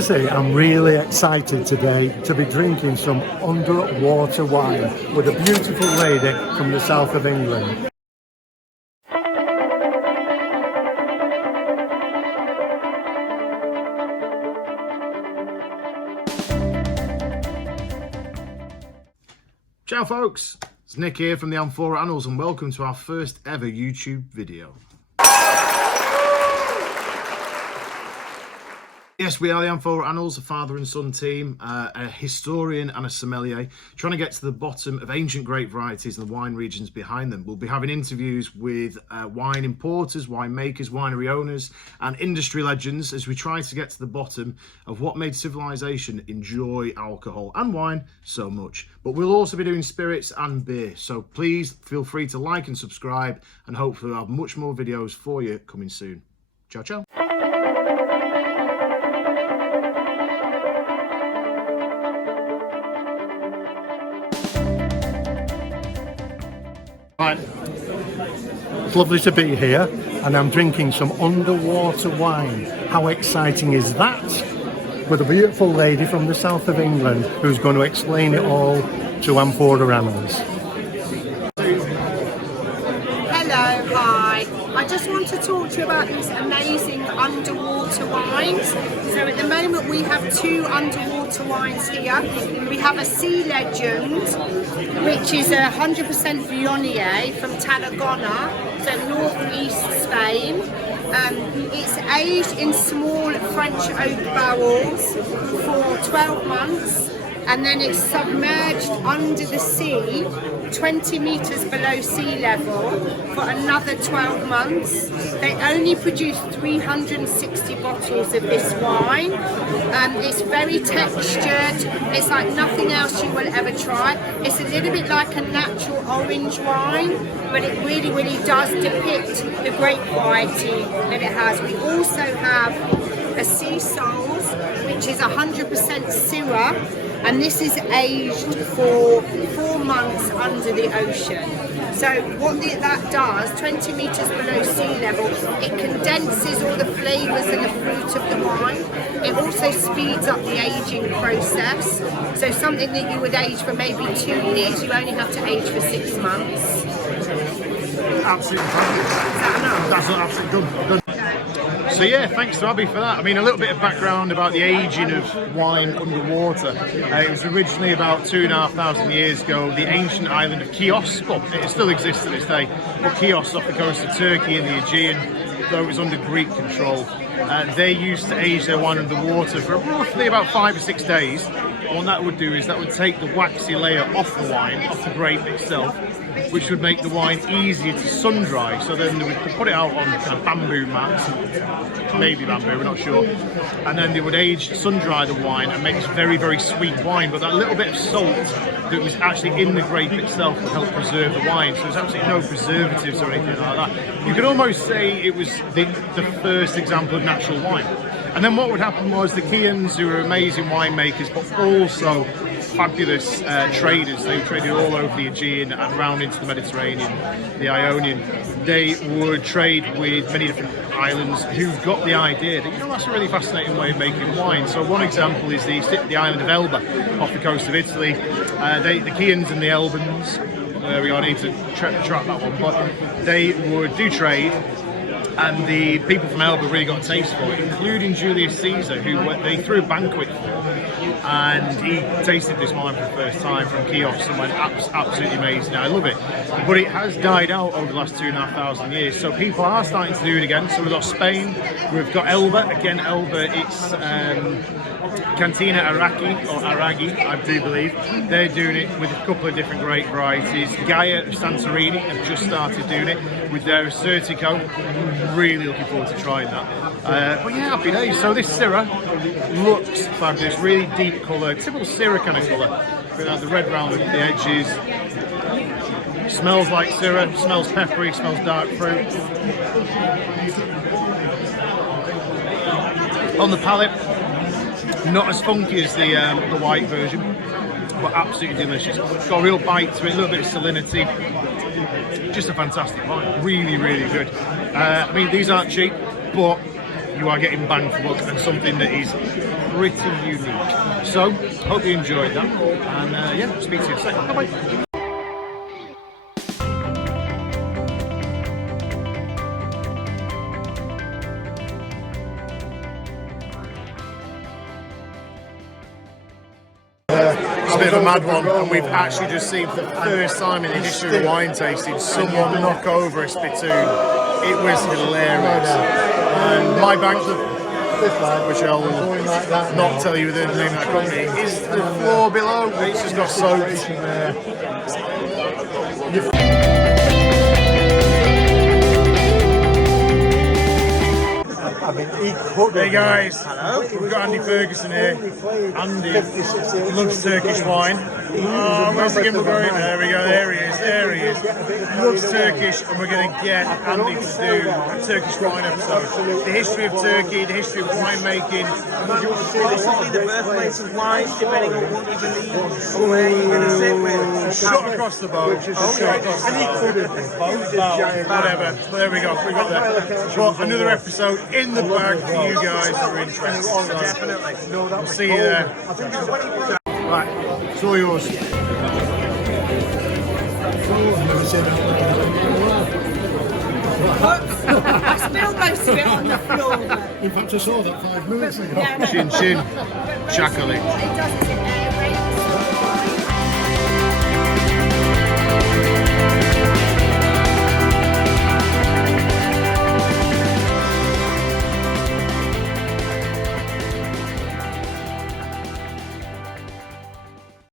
to say I'm really excited today to be drinking some underwater wine with a beautiful lady from the south of England. Ciao folks, it's Nick here from the Amphora Annals and welcome to our first ever YouTube video. Yes, we are the Amphora Annals, a father and son team, a historian and a sommelier, trying to get to the bottom of ancient grape varieties and the wine regions behind them. We'll be having interviews with wine importers, winemakers, winery owners, and industry legends as we try to get to the bottom of what made civilization enjoy alcohol and wine so much. But we'll also be doing spirits and beer, so please feel free to like and subscribe, and hopefully we'll have much more videos for you coming soon. Ciao, ciao. Right, it's lovely to be here and I'm drinking some underwater wine. How exciting is that? With a beautiful lady from the south of England who's going to explain it all to Amphora Annals. Hello, hi. I just want to talk to you about these amazing underwater wines. So at the moment we have two underwater wines here. We have a Sea Legend, which is 100% Viognier from Tarragona, so northeast Spain. It's aged in small French oak barrels for 12 months. And then it's submerged under the sea, 20 meters below sea level, for another 12 months. They only produce 360 bottles of this wine. It's very textured. It's like nothing else you will ever try. It's a little bit like a natural orange wine, but it really, really does depict the grape variety that it has. We also have a Sea Souls, which is 100% Syrah. And this is aged for 4 months under the ocean. So what that does, 20 meters below sea level, it condenses all the flavors and the fruit of the wine. It also speeds up the aging process. So something that you would age for maybe 2 years, you only have to age for 6 months. Absolutely fantastic. That's absolutely good. So yeah, thanks to Abby for that. I mean, a little bit of background about the aging of wine underwater. It was originally about 2,500 years ago, the ancient island of Chios. Well, it still exists to this day, but Chios off the coast of Turkey in the Aegean, though it was under Greek control. They used to age their wine underwater for roughly about 5 or 6 days. And what that would do is that would take the waxy layer off the wine, off the grape itself, which would make the wine easier to sun dry. So then they would put it out on kind of bamboo mats, maybe bamboo, we're not sure. And then they would sun dry the wine and make this very, very sweet wine. But that little bit of salt that was actually in the grape itself would help preserve the wine. So there's absolutely no preservatives or anything like that. You could almost say it was the first example of natural wine. And then what would happen was the Chians, who were amazing winemakers, but also fabulous traders, they traded all over the Aegean and round into the Mediterranean, the Ionian. They would trade with many different islands who got the idea that, you know, that's a really fascinating way of making wine. So one example is the island of Elba off the coast of Italy. The Chians and the Albans, there we go, I need to track that one, but they would do trade. And the people from Elba really got a taste for it, including Julius Caesar, who they threw a banquet for, and he tasted this wine for the first time from Chios and went, absolutely amazing, I love it. But it has died out over the last 2,500 years, so people are starting to do it again. So we've got Spain, we've got Elba. Again, Elba, it's Cantina Araghi, I do believe. They're doing it with a couple of different grape varieties. Gaia of Santorini have just started doing it with their Assertico. Really looking forward to trying that. But yeah, happy days. So this Syrah looks fabulous, really deep colour, typical Syrah kind of colour. The red around the edges. Smells like Syrah, smells peppery, smells dark fruit. On the palate, not as funky as the white version, but absolutely delicious. It's got a real bite to it, a little bit of salinity. Just a fantastic wine, really, really good. I mean, these aren't cheap, but you are getting bang for buck and something that is pretty unique. So, hope you enjoyed that, and yeah, speak to you in a second. Bye-bye. It's a bit of a mad one, and we've actually just seen for the first time in the history of wine tasting someone knock over a spittoon. It was hilarious. And my bank, which I'll not tell you the name of that company, is the floor below. It's just got soaked. Hey guys, hello. We've got Andy Ferguson here. Andy loves Turkish wine. Oh, where's the gimbal going? There we go, there he is, there he is. Loves Turkish, and we're going to get Andy to do a Turkish wine episode. The history of Turkey, the history of winemaking. Possibly the birthplace of wine, depending on what you believe. Where you're going to sit with. Shot across the boat. Whatever. There we go. We got that. Well, another episode in the bag for you guys that are interested. So Definitely. we'll see you there. Right, it's all yours. I spilled most of it on the floor. In fact, I saw that 5 minutes ago. Yeah, no. Chin chin, shackling. What it does is it